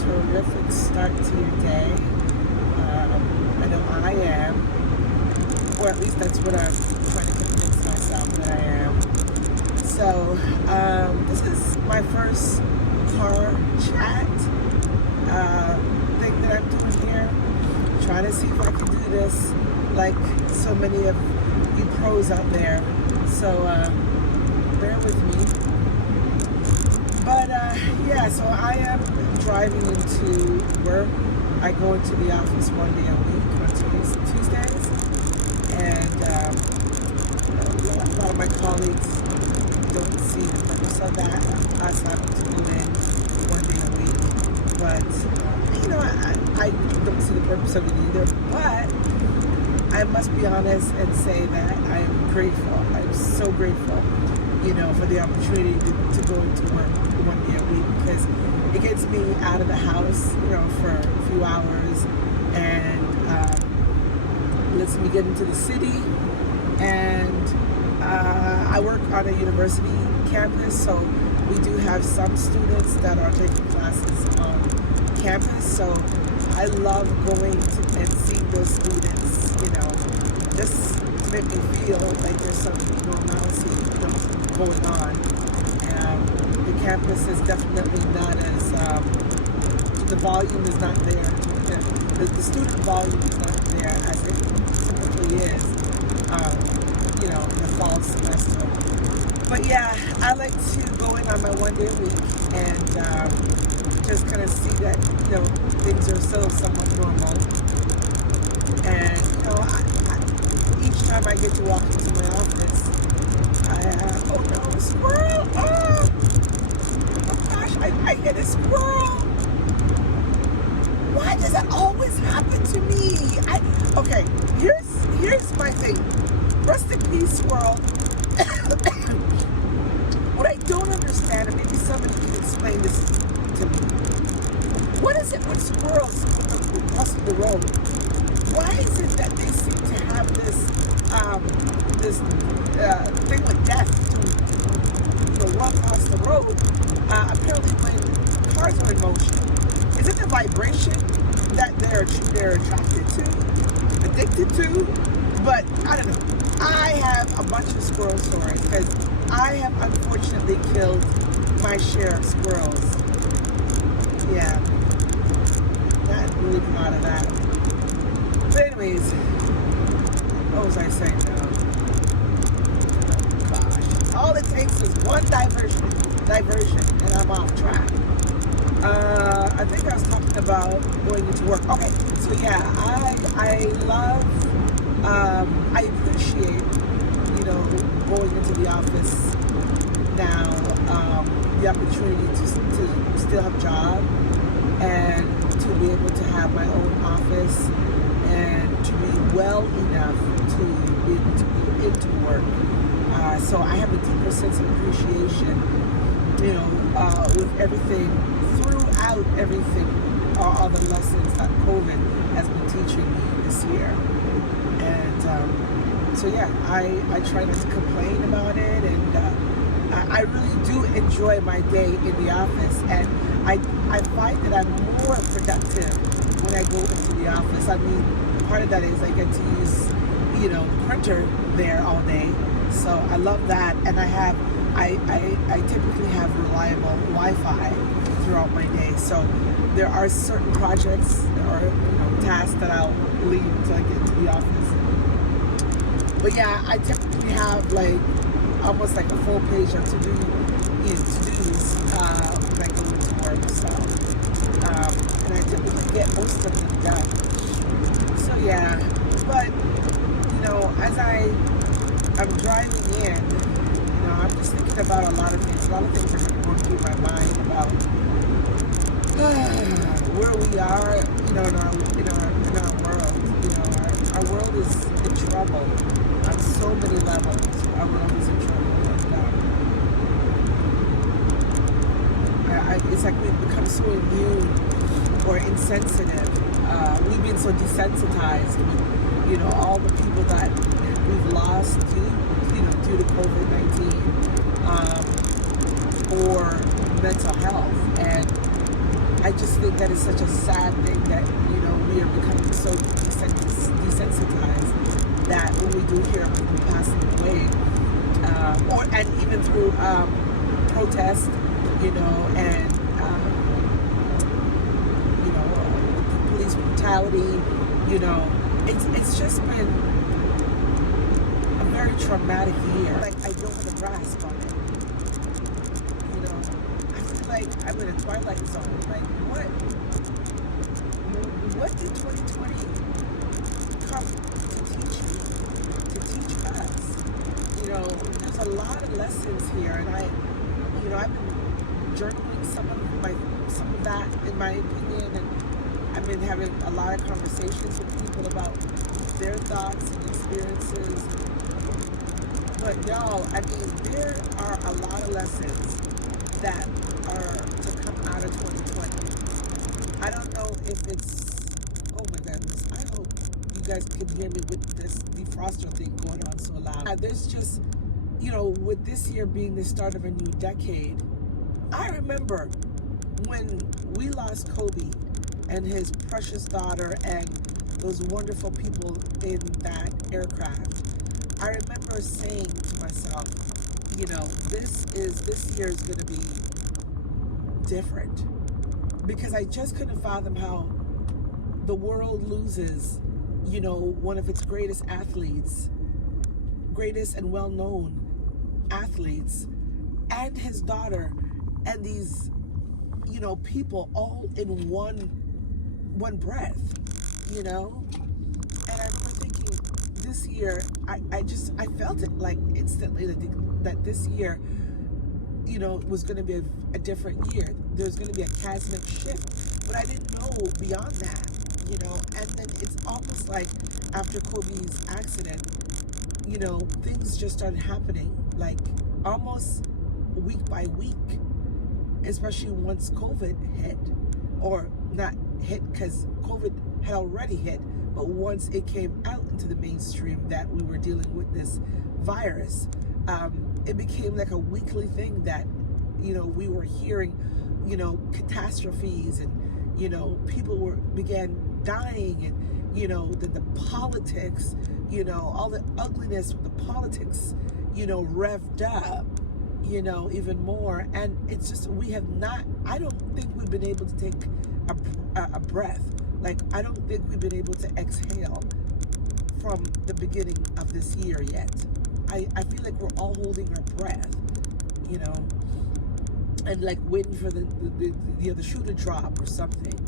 terrific start to your day. I know I am, or at least that's what I'm trying to convince myself that I am. So, this is my first car chat thing that I'm doing here. Trying to see if I can do this like so many of you pros out there. So, bear with me. But yeah, so I am driving into work. I go into the office one day a week on Tuesdays, and a lot of my colleagues don't see the purpose of that, us having to go in one day a week. But I don't see the purpose of it either. But I must be honest and say that I am grateful. I'm so grateful, for the opportunity to go into work one day a week, because it gets me out of the house, for a few hours, and lets me get into the city. And I work on a university campus, so we do have some students that are taking classes on campus. So I love going and seeing those students, just to make me feel like there's some normalcy going on. The campus is definitely not as, the volume is not there. The student volume is not there as it typically is, in the fall semester. But yeah, I like to go in on my one day a week and just kind of see that, things are still somewhat normal. And, each time I get to walk into my office, oh no, a squirrel! Oh gosh, I hit a squirrel! Why does that always happen to me? Okay, here's my thing. Rest in peace, squirrel. What I don't understand, and maybe somebody can explain this to me. What is it with squirrels crossing the road? Why is it that they seem to have this thing with death to run across the road? Apparently, when cars are in motion, is it the vibration that they're attracted to, addicted to? But I don't know. I have a bunch of squirrel stories because I have unfortunately killed my share of squirrels. Yeah, not really proud of that. But anyways, what was I saying now? Oh gosh. All it takes is one diversion, and I'm off track. I think I was talking about going into work. Okay, so yeah, I love, I appreciate, going into the office now, the opportunity to still have a job and to be able to have my own office and to be well enough to be able to go into work. So I have a deeper sense of appreciation, with everything, throughout everything, all the lessons that COVID has been teaching me this year. And so yeah, I try not to complain about it, and I really do enjoy my day in the office, and I find that I'm more productive when I go into the office. I mean, part of that is I get to use, the printer there all day, so I love that. And I typically have reliable Wi-Fi throughout my day, so there are certain projects or tasks that I'll leave until I get into the office. But yeah, I typically have almost like a full page of to-dos when I go into work. So, and I typically get most of them done. So yeah, but as I'm driving in, I'm just thinking about a lot of things. A lot of things are going through my mind about where we are, in our world. Our world is in trouble on so many levels. Our world is in trouble, and it's like we've become so immune or insensitive. We've been so desensitized with, all the people that we've lost due to COVID-19, or mental health. And I just think that it's such a sad thing that, we are becoming so desensitized that when we do hear people passing away, and even through protest, and police brutality, it's just been a very traumatic year. Like, I don't have a grasp on it. I feel like I'm in a twilight zone. Like, what did 2020 come to teach me, to teach us? There's a lot of lessons here, and I've been journaling some of that, in my opinion, and I've been having a lot of conversations with people about their thoughts and experiences. But y'all, there are a lot of lessons that are to come out of 2020. I don't know if it's, oh my goodness, I hope you guys can hear me with this defroster thing going on so loud. There's just, with this year being the start of a new decade, I remember when we lost Kobe and his precious daughter and those wonderful people in that aircraft. I remember saying to myself, this year is going to be different, because I just couldn't fathom how the world loses, one of its greatest athletes, greatest and well-known athletes, and his daughter, and these, people all in one breath, And I remember thinking, this year, I felt it like instantly that this year, was going to be a different year. There's going to be a cosmic shift, but I didn't know beyond that, And then it's almost like after Kobe's accident, things just started happening, like almost week by week, especially once COVID hit, or not hit because COVID had already hit, but once it came out into the mainstream that we were dealing with this virus, it became like a weekly thing that, we were hearing, catastrophes, and, people began dying, and, the politics, all the ugliness with the politics, revved up, even more. And it's just, I don't think we've been able to take a breath. Like, I don't think we've been able to exhale from the beginning of this year yet. I feel like we're all holding our breath, and like waiting for the other shoe to drop or something.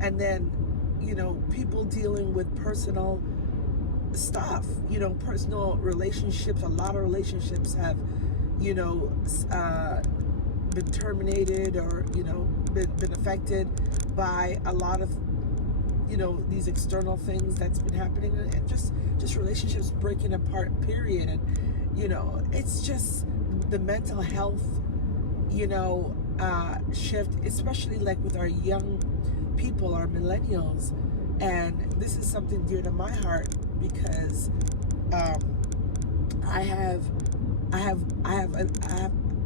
And then, people dealing with personal stuff, personal relationships. A lot of relationships have, been terminated, or, been affected by a lot of, these external things that's been happening, and just relationships breaking apart, period. And, it's just the mental health, shift, especially like with our young people, our millennials. And this is something dear to my heart, because I have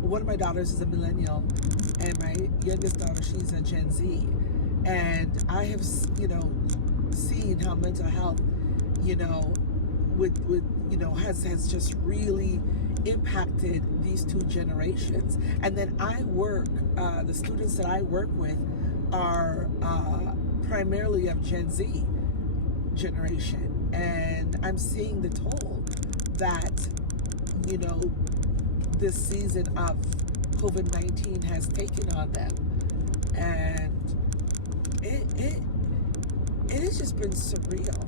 one of my daughters is a millennial, and my youngest daughter, she's a Gen Z, and I have seen how mental health has just really impacted these two generations. And then the students that I work with are primarily of Gen Z generation, and I'm seeing the toll that this season of COVID-19 has taken on them. And it has just been surreal.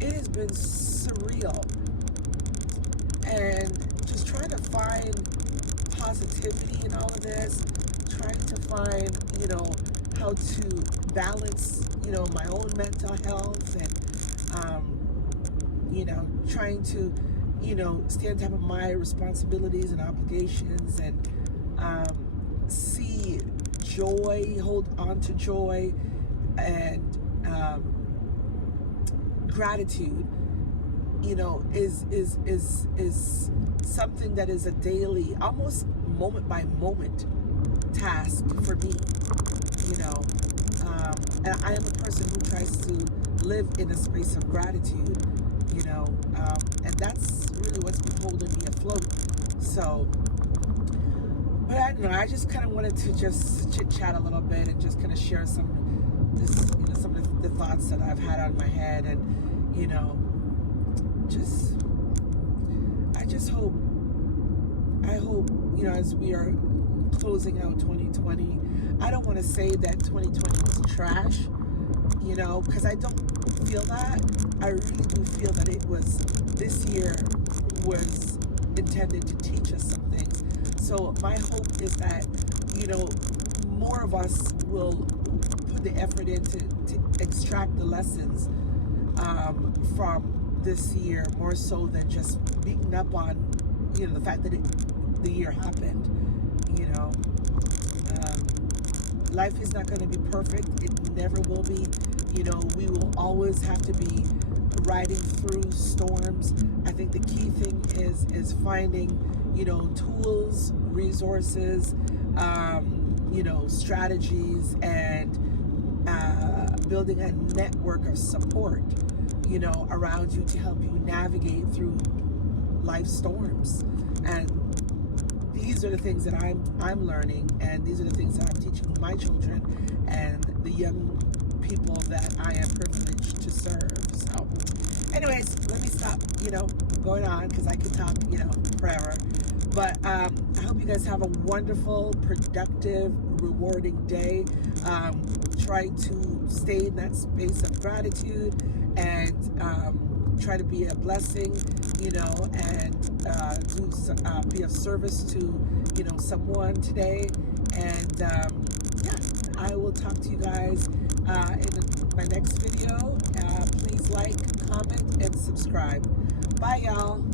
It has been surreal. And just trying to find positivity in all of this, trying to find, how to balance, my own mental health, and, trying to, stay on top of my responsibilities and obligations, and see joy, hold on to joy, and gratitude, is something that is a daily, almost moment by moment task for me, you know. And I am a person who tries to live in a space of gratitude, you know, and that's really what's been holding me afloat. So, but I don't know, I just kind of wanted to just chit chat a little bit and just kind of share some of the thoughts that I've had on my head, and you know, I hope, you know, as we are closing out 2020, I don't want to say that 2020 was trash, you know, because I don't feel that. I really do feel that this year was intended to teach us some things. So my hope is that, you know, more of us will put the effort in to extract the lessons from this year, more so than just beating up on, you know, the fact that the year happened. You know, life is not going to be perfect. It never will be. You know, we will always have to be riding through storms. I think the key thing is finding, you know, tools, resources, you know, strategies, and building a network of support, you know, around you to help you navigate through life storms. And these are the things that I'm learning, and these are the things that I'm teaching my children and the young people that I am privileged to serve. So anyways, let me stop, you know, going on, because I could talk, you know, forever. But I hope you guys have a wonderful, productive, rewarding day. Try to stay in that space of gratitude, and try to be a blessing, you know, and be of service to, you know, someone today. And yeah, I will talk to you guys in my next video. Please like, comment, and subscribe. Bye, y'all.